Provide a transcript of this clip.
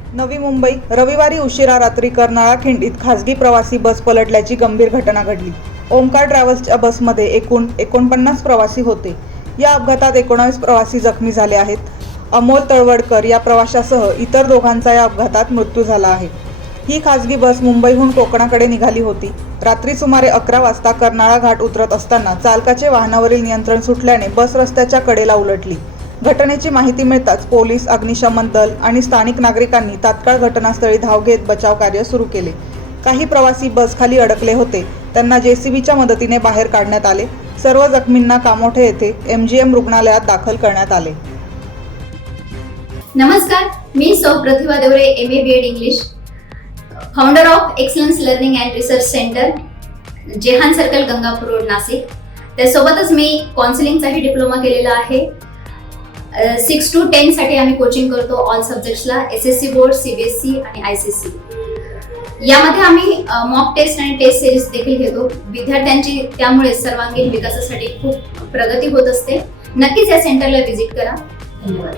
नवी मुंबई रविवारी उशिरा रात्री कर्नाळा खिंडीत खासगी प्रवासी बस पलटल्याची गंभीर घटना घडली. ओमकार ट्रॅव्हल्सच्या बसमध्ये एकूण एकोणपन्नास प्रवासी होते. या अपघातात एकोणावीस प्रवासी जखमी झाले आहेत. अमोल तळवडकर या प्रवाशासह इतर दोघांचा या अपघातात मृत्यू झाला आहे. ही खासगी बस मुंबईहून कोकणाकडे निघाली होती. रात्री सुमारे अकरा वाजता कर्नाळा घाट उतरत असताना चालकाचे वाहनावरील नियंत्रण सुटल्याने बस रस्त्याच्या कडेला उलटली. घटनेची माहिती मिळताच पोलीस अग्निशमन दल आणि स्थानिक नागरिकांनी तात्काळ घटनास्थळी धाव घेत बचाव कार्य सुरू केले. काही प्रवासी बस खाली अडकले होते. त्यांना जेसीबीच्या मदतीने बाहेर काढण्यात आले. सर्व जखमींना कामोठे येथे एमजीएम रुग्णालयात दाखल करण्यात आले. नमस्कार मी सौ Pratibha Deore M A B Ed English founder of excellence learning and research centre Jehan circle Gangapur road Nashik. त्यासोबतच मी काउन्सिलिंगचाही डिप्लोमा केलेला आहे. सिक्स टू टेनसाठी आम्ही कोचिंग करतो all सब्जेक्ट्सला S S C board C B S C आणि I C C यामध्ये आम्ही mock test आणि टेस्ट सिरीज देखील घेतो. विद्यार्थ्यांची त्यामुळे सर्वांगीण विकासासाठी खूप प्रगती होत असते. नक्कीच या सेंटरला व्हिजिट करा. धन्यवाद.